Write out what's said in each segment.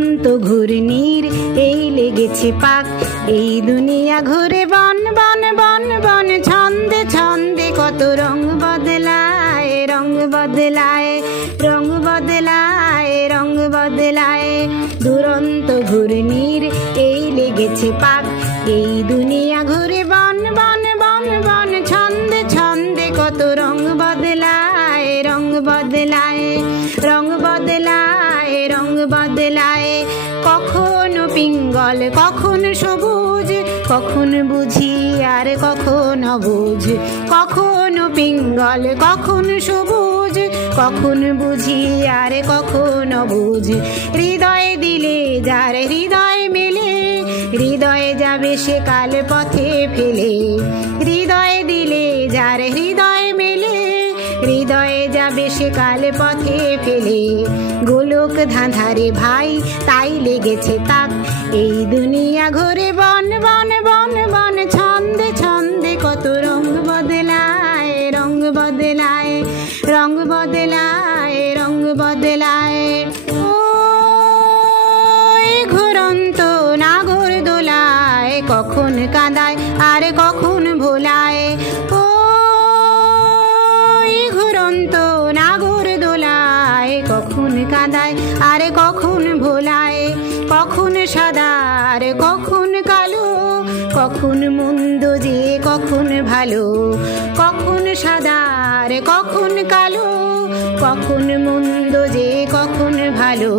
দুরন্ত ঘূর্ণির এই লেগেছে পাক। এই দুনিয়া ঘুরে বন বন বন বন, ছন্দে ছন্দে কত রং বদলায়, রং বদলায়, রং বদলায়, রং বদলায়। দুরন্ত ঘূর্ণির এই লেগেছে পাক। এই দুনিয়া ঘুরে বন বন বন বন, ছন্দে ছন্দে কত রং বদলায়, রং বদলায়, রং বদলায়, রং বদলায়। কখনো পিঙ্গল কখনো সবুজ, কখন বুঝি আর কখন অবুঝ। কখনো পিঙ্গল কখনো সবুজ, কখন বুঝি আর কখন অবুঝ। হৃদয় দিলে যার হৃদয় মেলে, হৃদয়ে যাবে সে কাল পথে ফেলে। হৃদয় দিলে যার হৃদয় মেলে, হৃদয়ে যাবে সে কাল পথে ফেলে। গোলক ধাঁধারে ভাই তাই লেগেছে তাক। এই দুনিয়া ঘুরে বন বন বন বন, ছন্দে ছন্দে কত রং বদলায়, রং বদলায়, রং বদলায়, রং বদলায়। ও ঘুরন্ত নাগর দোলায়, কখন কাঁদায় আর কখন ভোলায়। ও ঘুরন্ত নাগর দোলায়, কখন কাঁদায় আর কখন ভোলায়। কখন সাদা আর কখন কালো, কখন মন্দ যে কখন ভালো। কখন সাদা আর কখন কালো, কখন মন্দ যে কখন ভালো।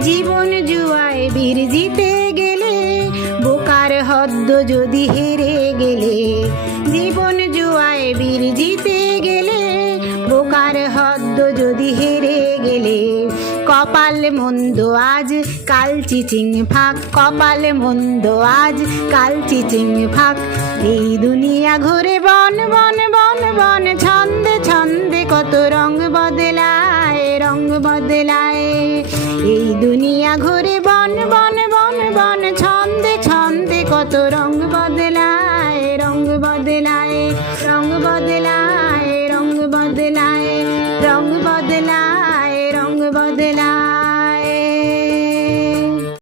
জীবন জুয়ায় বীর জিতে গেলে, বোকার হদ্দ যদি হেরে গেলে। জীবন জুয়ায় বীর জিতে গেলে, বোকার হদ্দ যদি হেরে গেলে। কপাল মন্দ আজ কাল চিচিং ফাঁক, কপাল মন্দ আজ কাল চিচিং ফাঁক। এই দুনিয়া ঘুরে বন বন বন।